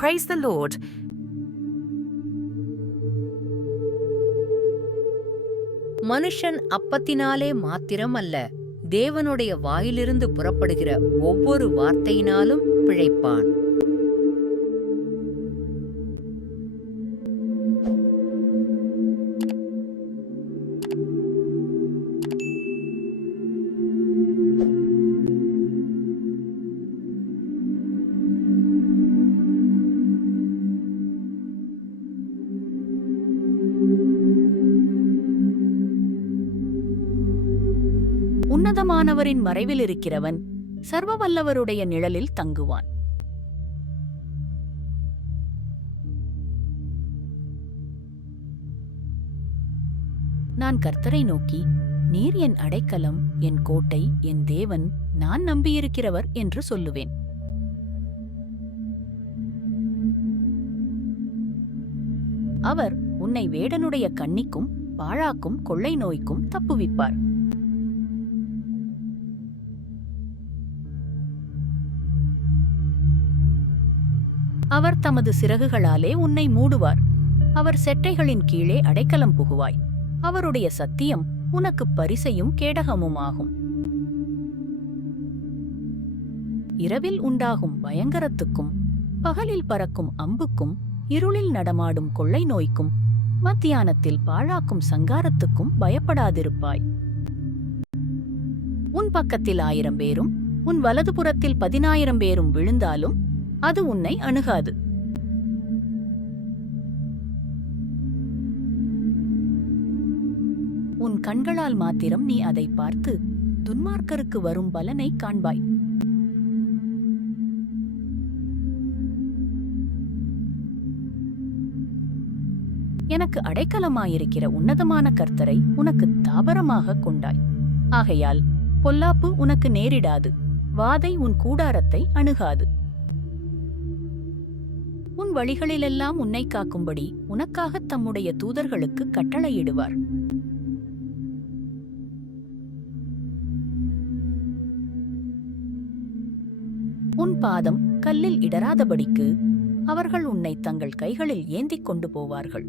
Praise the Lord. மனுஷன் அப்பத்தினாலே மாத்திரம் அல்ல, தேவனுடைய வாயிலிருந்து புறப்படுகிற ஒவ்வொரு வார்த்தையினாலும் பிழைப்பான். உன்னதமானவரின் மறைவில் இருக்கிறவன் சர்வவல்லவருடைய நிழலில் தங்குவான். நான் கர்த்தரை நோக்கி, நீர் என் அடைக்கலம், என் கோட்டை, என் தேவன், நான் நம்பியிருக்கிறவர் என்று சொல்லுவேன். அவர் உன்னை வேடனுடைய கண்ணிக்கும் பாழாக்கும் கொள்ளை நோய்க்கும் தப்புவிப்பார். அவர் தமது சிறகுகளாலே உன்னை மூடுவார். அவர் செட்டைகளின் கீழே அடைக்கலம் புகுவாய். அவருடைய சத்தியம் உனக்கு பரிசையும் கேடகமுமாகும். இரவில் உண்டாகும் பயங்கரத்துக்கும், பகலில் பறக்கும் அம்புக்கும், இருளில் நடமாடும் கொள்ளை நோய்க்கும், மத்தியானத்தில் பாழாக்கும் சங்காரத்துக்கும் பயப்படாதிருப்பாய். உன் பக்கத்தில் 1000 பேரும் உன் வலதுபுறத்தில் 10,000 பேரும் விழுந்தாலும் அது உன்னை அணுகாது. உன் கண்களால் மாத்திரம் நீ அதை பார்த்து துன்மார்க்கருக்கு வரும் பலனை காண்பாய். எனக்கு அடைக்கலமாயிருக்கிற உன்னதமான கர்த்தரை உனக்கு தாபரமாக கொண்டாய். ஆகையால் பொல்லாப்பு உனக்கு நேரிடாது, வாதை உன் கூடாரத்தை அணுகாது. உன் வழிகளிலெல்லாம் உன்னை காக்கும்படி உனக்காகத் தம்முடைய தூதர்களுக்கு கட்டளையிடுவார். உன் பாதம் கல்லில் இடராதபடிக்கு அவர்கள் உன்னை தங்கள் கைகளில் ஏந்திக் கொண்டு போவார்கள்.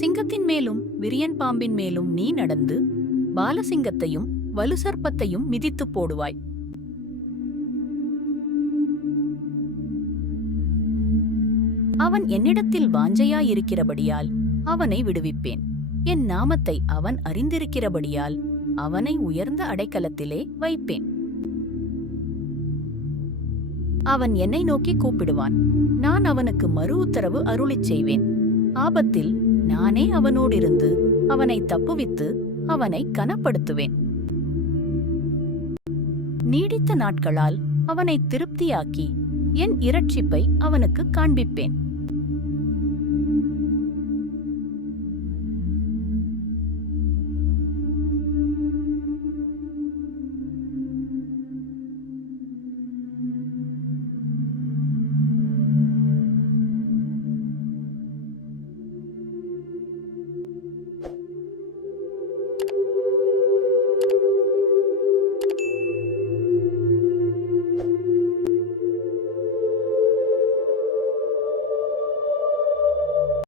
சிங்கத்தின் மேலும் விரியன் பாம்பின் மேலும் நீ நடந்து பாலசிங்கத்தையும் வலுசர்ப்பத்தையும் மிதித்துப் போடுவாய். அவன் என்னிடத்தில் வாஞ்சையாயிருக்கிறபடியால் அவனை விடுவிப்பேன். என் நாமத்தை அவன் அறிந்திருக்கிறபடியால் அவனை உயர்ந்த அடைக்கலத்திலே வைப்பேன். அவன் என்னை நோக்கி கூப்பிடுவான், நான் அவனுக்கு மறு உத்தரவு அருளிச் செய்வேன். ஆபத்தில் நானே அவனோடிருந்து அவனை தப்புவித்து அவனை கனப்படுத்துவேன். நீடித்த நாட்களால் அவனை திருப்தியாக்கி என் இரட்சிப்பை அவனுக்கு காண்பிப்பேன்.